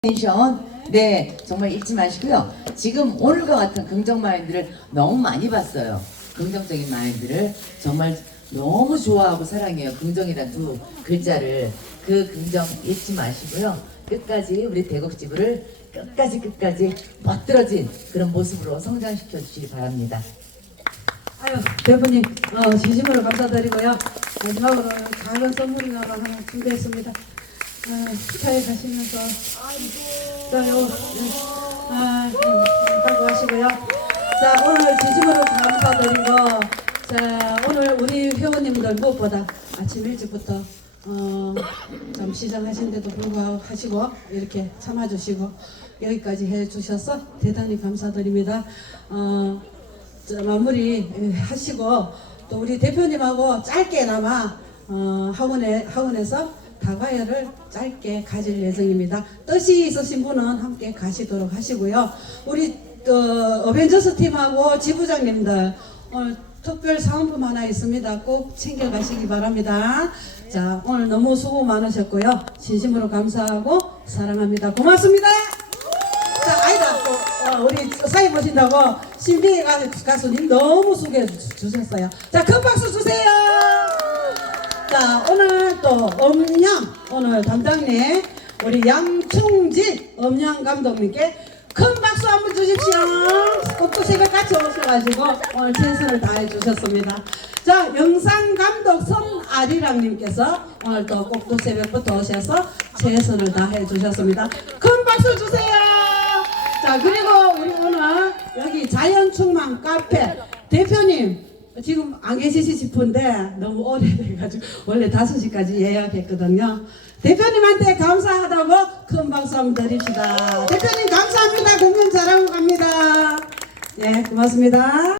텐션 네 정말 잊지 마시고요. 지금 오늘과 같은 긍정 마인드를 너무 많이 봤어요. 긍정적인 마인드를 정말 너무 좋아하고 사랑해요. 긍정이란 두 글자를 그 긍정 잊지 마시고요. 끝까지 우리 대곡지부를 끝까지 끝까지 멋들어진 그런 모습으로 성장시켜 주시기 바랍니다. 아유, 대표님, 어, 진심으로 감사드리고요. 마지막으로 작은 선물이라도 하나 준비했습니다. 어, 차에 가시면서, 네, 아, 음, 갖고 가시고요. 자, 오늘 진심으로 감사드리고, 자, 오늘 우리 회원님들 무엇보다 아침 일찍부터, 어, 좀 시작하신데도 불구하고 하시고, 이렇게 참아주시고, 여기까지 해주셔서 대단히 감사드립니다. 어, 저 마무리 예, 하시고 또 우리 대표님하고 짧게나마 어, 학원에 학원에서 다과회를 짧게 가질 예정입니다. 뜻이 있으신 분은 함께 가시도록 하시고요. 우리 어, 어벤져스 팀하고 지부장님들 오늘 특별 사은품 하나 있습니다. 꼭 챙겨 가시기 바랍니다. 자 오늘 너무 수고 많으셨고요. 진심으로 감사하고 사랑합니다. 고맙습니다. 자, 아니다. 또, 어, 우리 사회 보신다고 신비의 가- 가수님 너무 소개해 주- 주셨어요. 자, 큰 박수 주세요. 자, 오늘 또 음량 오늘 담당님 우리 양충진 음량 감독님께 큰 박수 한번 주십시오. 꼭또 새벽같이 오셔가지고 오늘 최선을 다해 주셨습니다. 자, 영상 감독 성아리랑님께서 오늘 또 꼭또 새벽부터 오셔서 최선을 다해 주셨습니다. 큰 박수 주세요. 자 그리고 우리 오늘 여기 자연충망 카페 대표님 지금 안 계시지 싶은데 너무 오래돼가지고 원래 5시까지 예약했거든요. 대표님한테 감사하다고 큰 박수 한번 드립시다. 대표님 감사합니다. 공연 잘하고 갑니다. 예 고맙습니다